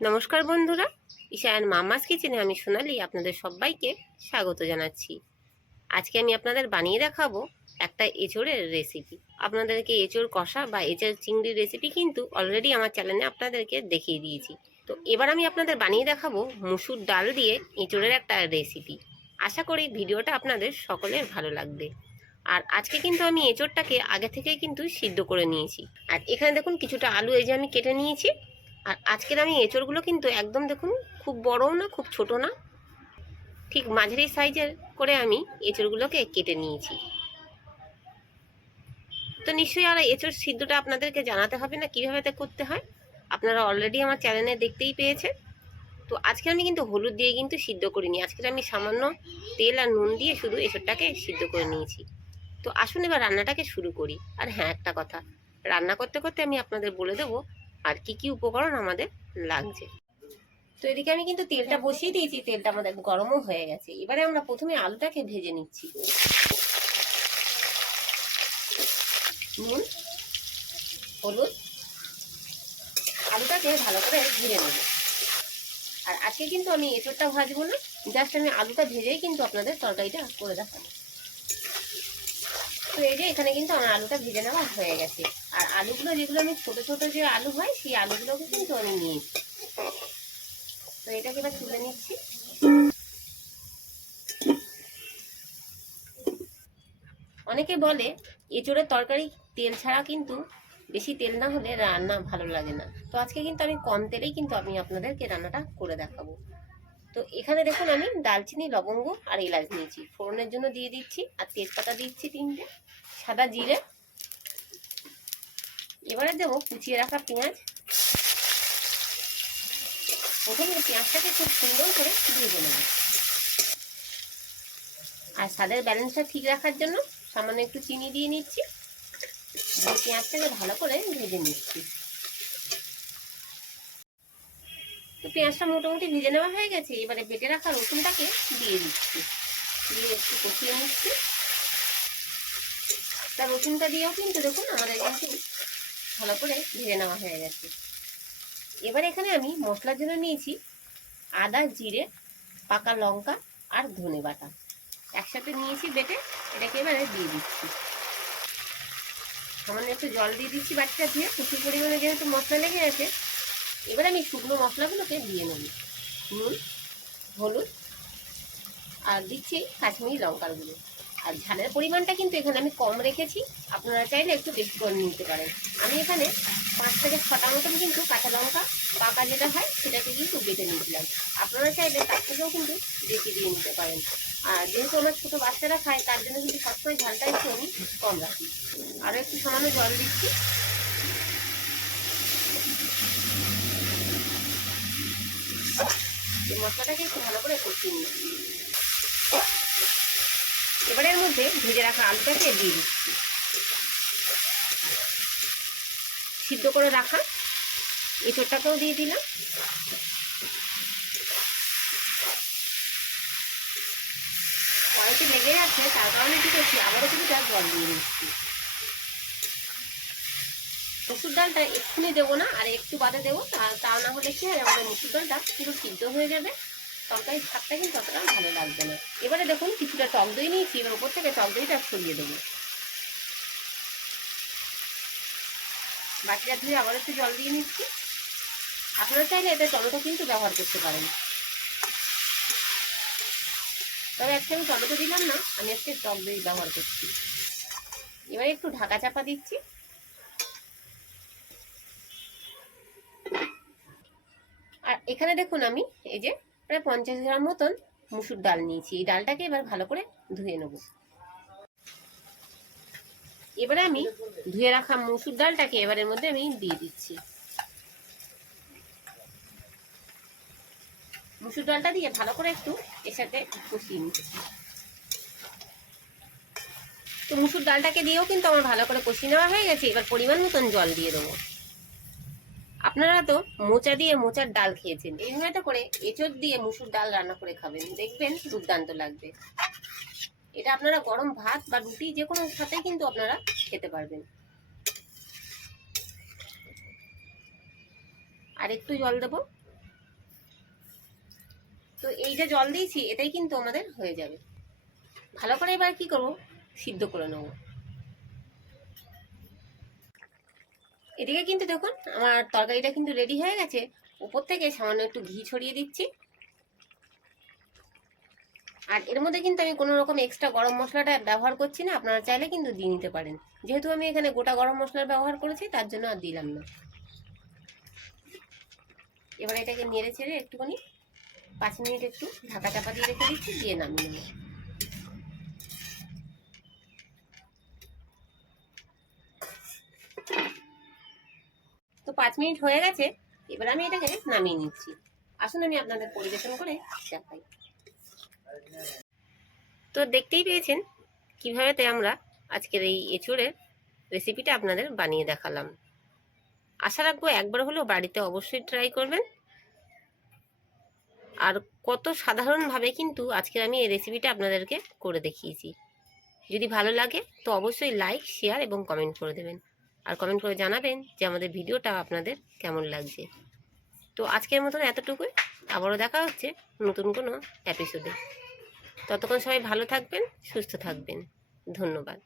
নমস্কার বন্ধুরা ঈশায়ন মামাস কিচেনে আমি সোনালি আপনাদের সবাইকে স্বাগত জানাচ্ছি। আজকে আমি আপনাদের বানিয়ে দেখাবো একটা এঁচোড়ের রেসিপি আপনাদেরকে এঁচোড় কষা বা এঁচোড় চিংড়ির রেসিপি কিন্তু অলরেডি আমার চ্যানেলে আপনাদেরকে দেখিয়ে দিয়েছি। তো এবার আমি আপনাদের বানিয়ে দেখাবো মুসুর ডাল দিয়ে এঁচোড়ের একটা রেসিপি আশা করি ভিডিওটা আপনাদের সকলের ভালো লাগবে। আর আজকে কিন্তু আমি এঁচোড়টাকে আগে থেকেই কিন্তু সিদ্ধ করে নিয়েছি। আর এখানে দেখুন কিছুটা আলু এই যে আমি কেটে নিয়েছি। আর আজকের আমি এঁচড়গুলো কিন্তু একদম দেখুন খুব বড়ও না, খুব ছোট না। ঠিক মাঝারি সাইজের করে আমি এঁচড়গুলোকে কেটে নিয়েছি। তো নিশ্চয়ই আর এঁচড় সিদ্ধটা আপনাদেরকে জানাতে হবে না, কীভাবে তা করতে হয়? আপনারা অলরেডি আমার চ্যানেলে দেখতেই পেয়েছেন। তো আজকে আমি কিন্তু হলুদ দিয়ে কিন্তু সিদ্ধ করিনি আজকে আমি সামান্য তেল আর নুন দিয়ে শুধু এঁচড়টাকে সিদ্ধ করে নিয়েছি। তো আসুন এবার রান্নাটাকে শুরু করি। আর হ্যাঁ একটা কথা, রান্না করতে করতে আমি আপনাদের বলে দেবো আর কি কি উপকরণ আমাদের লাগছে। তো এদিকে আমি কিন্তু তেলটা বসিয়ে দিয়েছি, তেলটা আমাদের গরমও হয়ে গেছে। এবারে আমরা প্রথমে আলুটাকে ভেজে নিচ্ছি। নুন, হলুদ, আলুটাকে ভালো করে ভেজে নেব। আর আজকে কিন্তু আমি এঁচড়টা ভাজবো না, জাস্ট আমি আলুটা ভেজেই কিন্তু আপনাদের তরকারিটা করে দেখাবো। তো এই এখানে কিন্তু আমার আলুটা ভেজে নেওয়া হয়ে গেছে। আর আলুগুলো যেগুলো আমি ছোট ছোট যে আলু হয়, সেই আলুগুলোকে কিন্তু আমি নিয়েছি তো এটাকে এবার তুলে নিচ্ছি। অনেকে বলে, এঁচোড়ের তরকারি তেল ছাড়া কিন্তু বেশি তেল না হলে রান্না ভালো লাগে না। তো আজকে কিন্তু আমি কম তেলেই কিন্তু আমি আপনাদেরকে রান্নাটা করে দেখাবো। তো এখানে দেখুন আমি দালচিনি, লবঙ্গ আর এলাচ নিয়েছি ফোড়নের জন্য দিয়ে দিচ্ছি আর তেজপাতা দিচ্ছি তিনটে, সাদা জিরে। এবারে দেবো কুচিয়ে রাখা পেঁয়াজ। প্রথমে পেঁয়াজটাকে খুব সুন্দর করে ভেজে নেব। আর স্বাদের ব্যালেন্সটা ঠিক রাখার জন্য সামান্য একটু চিনি দিয়ে নিচ্ছি। পেঁয়াজটাকে ভালো করে ভেজে নিচ্ছি। তো পেঁয়াজটা মোটামুটি ভেজে নেওয়া হয়ে গেছে, এবারে বেটে রাখা রসুনটাকে দিয়ে দিচ্ছি। দিয়ে একটু কষিয়ে নিচ্ছি। তা রসুনটা দিয়েও কিন্তু দেখুন আমাদের কিন্তু ভালো করে ভেজে নেওয়া হয়ে গেছে। এবার এখানে আমি মশলার জন্য নিয়েছি আদা, জিরে, পাকা লঙ্কা আর ধনে বাটা। একসাথে নিয়েছি বেটে, এটাকে এবারে দিয়ে দিচ্ছি। সামান্য একটু জল দিয়ে দিচ্ছি বাচ্চা দিয়ে, প্রচুর পরিমাণে যেহেতু মশলা লেগে আছে এবার আমি শুকনো মশলাগুলোকে দিয়ে নেব। নুন, হলুদ, আর দিচ্ছি কাশ্মীরি লঙ্কার গুঁড়ো আর ঝালের পরিমাণটা কিন্তু এখানে আমি কম রেখেছি। আপনারা চাইলে একটু বেশি করে নিতে পারেন। আমি এখানে পাঁচ থেকে ছটা মতন কিন্তু কাঁচা লঙ্কা পাকা যেটা হয়, সেটাকে কিন্তু বেটে নিয়েছিলাম। আপনারা চাইলে তার থেকেও কিন্তু বেশি দিয়ে নিতে পারেন। আর যেহেতু আমার ছোটো বাচ্চারা খায়, তার জন্য কিন্তু সবসময় ঝালটা একটু আমি কম রাখি। আরও একটু সামান্য জল দিচ্ছি। মশলাটাকে একটু ভালো করে কষিয়ে নিচ্ছি এবারে এর মধ্যে ভেজে রাখা আলুটাকে দিয়ে দিচ্ছি। সিদ্ধ করে রাখা এঁচড়টাকেও দিয়ে দিলাম। কড়াইতে লেগে যাচ্ছে তার কারণে কি করছি, আবারও কিছুটা জল দিয়ে দিচ্ছি। মসুর ডালটা এক্ষুনি দেবো না, আর একটু বাদে দেবো। তা না হলে কি হয়, আমাদের মসুর ডালটা পুরো সিদ্ধ হয়ে যাবে। তরকারির স্বাদটা কিন্তু অতটা ভালো লাগবে না। এবারে দেখুন, কিছুটা টক দই নিয়েছি, এবার উপর থেকে টক দইটা ছড়িয়ে দেবো। বাকিটা ধুয়ে আবার একটু জল দিয়ে নিচ্ছি। আপনারা চাইলে এতে টমেটো কিন্তু ব্যবহার করতে পারেন। তবে আজকে আমি টমেটো দিলাম না, আমি আজকে টক দই ব্যবহার করছি। এবারে একটু ঢাকা চাপা দিচ্ছি। এখানে দেখুন আমি এই যে প্রায় পঞ্চাশ গ্রাম মতন মুসুর ডাল নিয়েছি। এই ডালটাকে এবার ভালো করে ধুয়ে নেব। এবারে আমি ধুয়ে রাখা মুসুর ডালটাকে এবারের মধ্যে আমি দিয়ে দিচ্ছি। মুসুর ডালটা দিয়ে ভালো করে একটু এর সাথে কষিয়ে নিচ্ছি। তো মুসুর ডালটাকে দিয়েও কিন্তু আমার ভালো করে কষিয়ে নেওয়া হয়ে গেছে। এবার পরিমাণ মতন জল দিয়ে দেবো। আপনারা তো মোচা দিয়ে মোচার ডাল খেয়েছেন। এইভাবে তো করে এঁচড় দিয়ে মুসুর ডাল রান্না করে খাবেন। দেখবেন দুর্দান্ত লাগবে। এটা আপনারা গরম ভাত বা রুটি যে কোনো সাথে কিন্তু আপনারা খেতে পারবেন। আর একটু জল দেবো। তো এই যে জল দিয়েছি, এটাই কিন্তু আমাদের হয়ে যাবে। ভালো করে এবার কি করব? সিদ্ধ করে নেব। এদিকে কিন্তু দেখুন, আমার তরকারিটা কিন্তু রেডি হয়ে গেছে। উপর থেকে সামান্য একটু ঘি ছড়িয়ে দিচ্ছি। আর এর মধ্যে কিন্তু আমি কোনো রকম এক্সট্রা গরম মশলাটা ব্যবহার করছি না, আপনারা চাইলে কিন্তু দিয়ে নিতে পারেন। যেহেতু আমি এখানে গোটা গরম মশলার ব্যবহার করেছি, তার জন্য আর দিলাম না। এবার এটাকে নেড়ে ছেড়ে একটুখানি পাঁচ মিনিট একটু ঢাকা চাপা দিয়ে রেখে দিচ্ছি, দিয়ে নামিয়ে নেব। পাঁচ মিনিট হয়ে গেছে, এবার আমি এটাকে নামিয়ে নিচ্ছি। আসুন আমি আপনাদের পরিবেশন করে দেখাই। তো দেখতেই পেয়েছেন কীভাবে আমরা আজকের এই এঁচুড়ের রেসিপিটা আপনাদের বানিয়ে দেখালাম। আশা রাখব একবার হলেও বাড়িতে অবশ্যই ট্রাই করবেন। আর কত সাধারণভাবে কিন্তু আজকের আমি এই রেসিপিটা আপনাদেরকে করে দেখিয়েছি। যদি ভালো লাগে তো অবশ্যই লাইক শেয়ার এবং কমেন্ট করে দেবেন। আর কমেন্ট করে জানাবেন যে আমাদের ভিডিওটা আপনাদের কেমন লাগছে। তো আজকের মতন এতটুকুই। আবারও দেখা হচ্ছে নতুন কোনো এপিসোডে ততক্ষণ সবাই ভালো থাকবেন, সুস্থ থাকবেন। ধন্যবাদ।